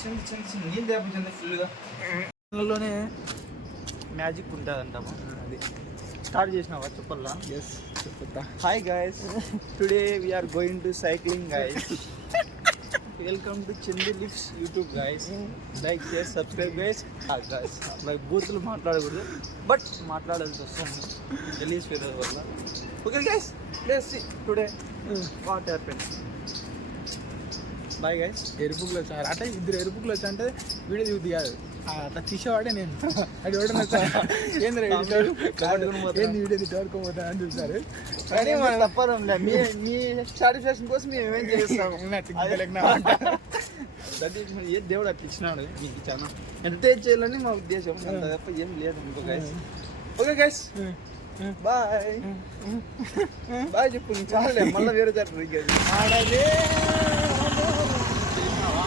చిన్న చిన్న చిన్న నీళ్ళు తెప్పించింది ఫుల్గా నీళ్ళలోనే మ్యాజిక్ ఉంటుంది అంటాము. అది స్టార్ట్ చేసినావా చెప్పల్లా? ఎస్ చెప్తా. Hi guys, today we are going to cycling guys. Welcome to Chandu lifts YouTube guys. Like share subscribe guys. Guys like బూతులు మాట్లాడకూడదు, బట్ మాట్లాడాల్సి వస్తుంది రిలీజ్ ఫీవర్ వల్ల. Okay guys, let's see today what happens. Bye guys. ఎరుపుకులు వచ్చారు అంటే ఇద్దరు ఎరుపుకులు వచ్చా అంటే వీడియో చూద్ది కాదు, అట్లా తీసేవాడే నేను. అది ఎవడన్నా ఏంది వీడియో తిట్టుకోపోతా అని చూసారు. కానీ మనం తప్పదు, మీ సాటిస్ఫాక్షన్ కోసం మేము ఏమేం చేస్తాము. ఏ దేవుడు అట్లా ఇచ్చినాడు మీకు, చాలా ఎంటర్టైన్ చేయాలని మా ఉద్దేశం, అంత తప్ప ఏం లేదు ఇంకో guys. Okay guys, bye bye చెప్పు. నీకు చాలే, మళ్ళీ వేరే దగ్గర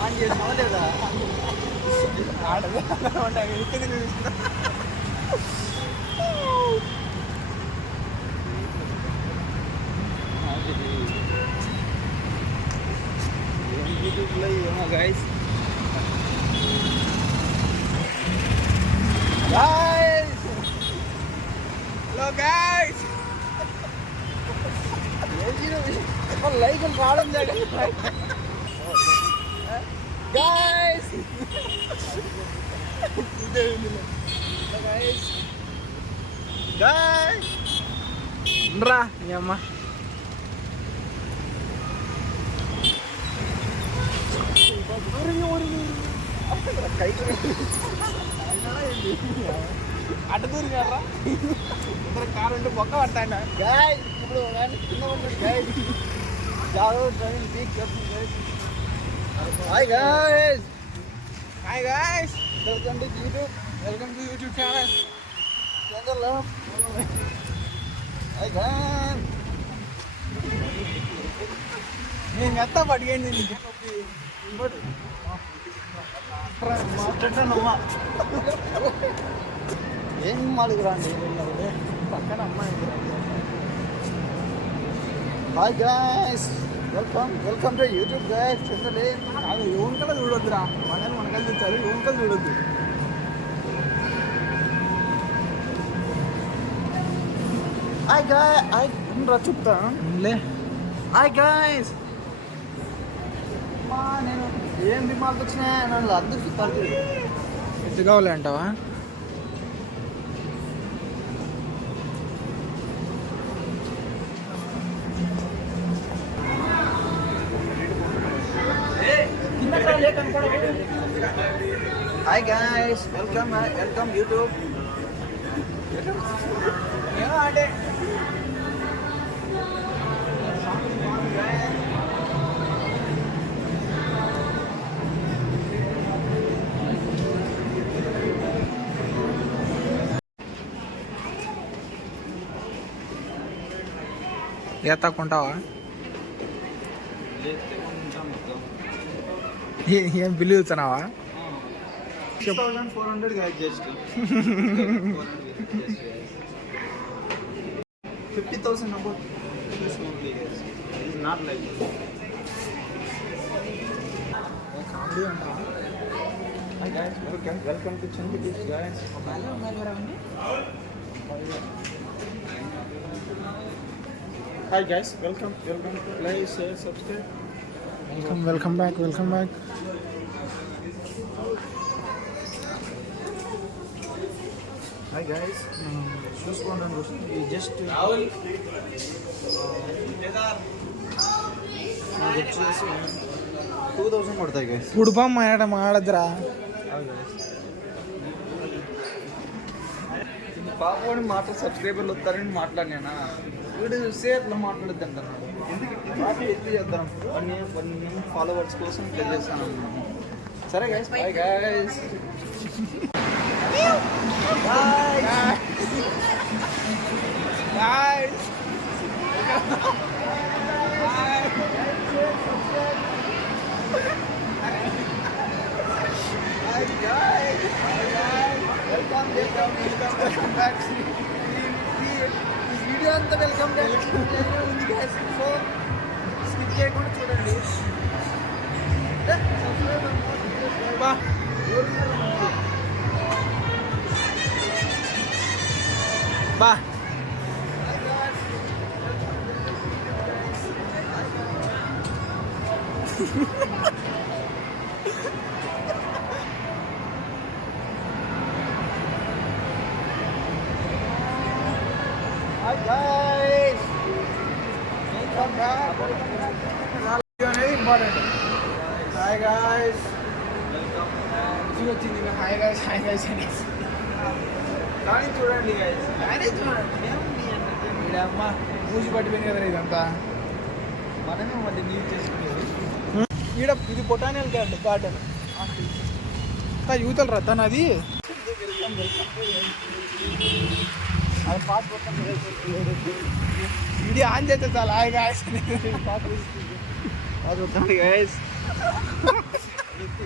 ఆన్ చేసినావా లేదా? యూట్యూబ్లో ఏమో గైస్. హలో గైస్, లైక్ రావడం లేదు గైస్. రా మీ అమ్మ అటు దూరి కదరా, ఇద్దరు కారు ఉంటే బొక్క పడతాండ గైస్. ఇప్పుడు hi guys, hi guys, welcome to YouTube, welcome to YouTube channel. Hi guys, నేను ఎంత పట్టుకేంది మాట్లాడతానమ్మా. ఏం మాడుకురాండి పక్కన అమ్మాయి. Hi guys, welcome to YouTube guys. చెందలే అది యువకలు చూడొద్దురా, మనల్ని మనకలు చూస్తారు, యువకలు చూడొద్దు. హాయ్ గాయ్, రా చెప్తా లే. హాయ్ గైస్, నేను ఏం రిమార్క్ వచ్చినాయా నన్ను అందరూ చూస్తారు. ఎంత కావాలి అంటావా? Hi guys, welcome YouTube. అంటే ఎత్తాకుంటావా? ఏం బిల్లు ఇస్తున్నావా? 6400 guys, just 50,000 about this only guys. It is not like this. Comedy అంటావా? Hi guys, welcome to Chandu Tips guys. Hi guys, welcome to like, share, subscribe. Welcome back. Hi guys, చూసుకోండి జస్ట్ వచ్చేసి 2000 పడతాయి గైస్. ఉడుపమ్మ ఏడ మాడద్దురా. పాపని మాట సబ్స్క్రైబర్లు వస్తారని మాట్లాడినా వీడు చూస్తే అట్లా మాట్లాడద్దు అంటారు. ఎందుకు ఎత్తి చేద్దాం, 1 ఫాలోవర్స్ కోసం ఇట్లా చేస్తాను. సరే guys, bye guys. Welcome back. Video అంతా వెల్కమ్ ఉంది గైస్, సో స్కిప్ చేయకుండా చూడండి. బా బా Hi guys. Welcome back. అనేది important. Hi guys. Welcome back. వచ్చింది ఇంకా హాయ్ గాయ్స్ అని. కానీ చూడండి guys. కానీ చూడండి. ఏముంది అంటే ఈడ అమ్మ పూసి పట్టిపోయింది కదా ఇదంతా. మనమే మళ్ళీ నీట్ చేసుకునేది. ఈడ ఇది బొటానికల్ గార్డెన్. యూతలు రద్దాన అది అది పాస్ మొత్తం ఇది ఆన్ చేస్తే చాలా హాయ్ గాయ్స్ అది వద్దండి guys.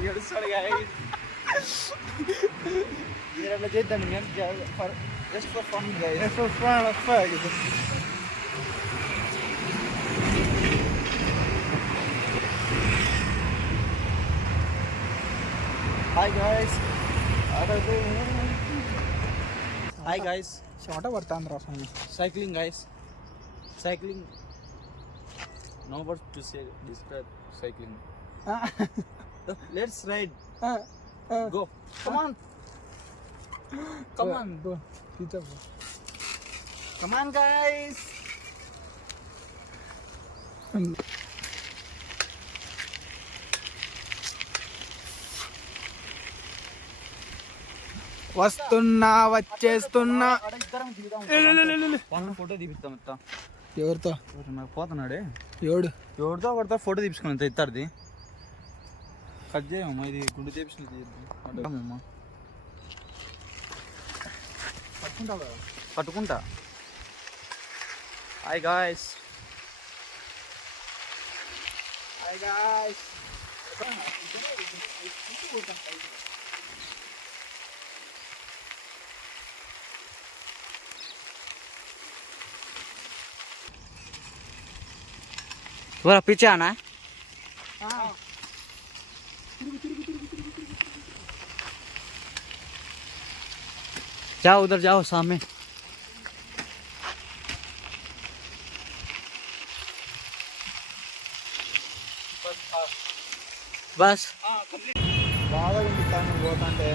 ఏడుస్తాడు guys. మీరు అట్లా చేద్దండి మేము just for fun guys. Hi guys. Hi guys. చెమట పడుతుంది రా స్వామి. Cycling guys. Cycling. No words to say describe cycling. Let's ride. Go. Come on. Come on. Come on guys. వస్తున్నా వచ్చేస్తున్నా. ఫోటో తీపిస్తాం ఇస్తా. ఎవరితో నాకు పోతున్నాడే ఎవడు ఎవరితో ఒకరితో ఫోటో తీపించుకుని ఇస్తారది కట్ చేయమ్మా. ఇది గుండు తీపించుకుని తీయమ్మా. పట్టుకుంటావు కదా. పట్టుకుంటా. Hi guys. Hi guys. थोड़ा पीछे आना है. जाओ उधर जाओ सामने. बस బాగా తింటాను పోతాంటే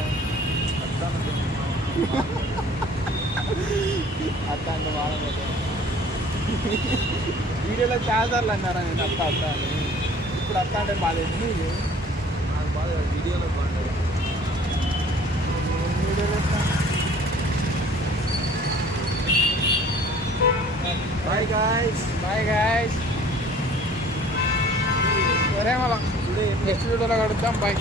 అత్త అంటే బాగా వీడియోలో చాలాసార్లు అన్నారా నేను అత్త అత్త అని. ఇప్పుడు అత్త అంటే బాగా నీకు నాకు బాగా వీడియోలో బాగుంటుంది. వీడియోలో బాయ్ గాయ్స్. Bye guys. సరే మళ్ళా నెక్స్ట్ వీడియోలో కడుద్దాం. బాయ్.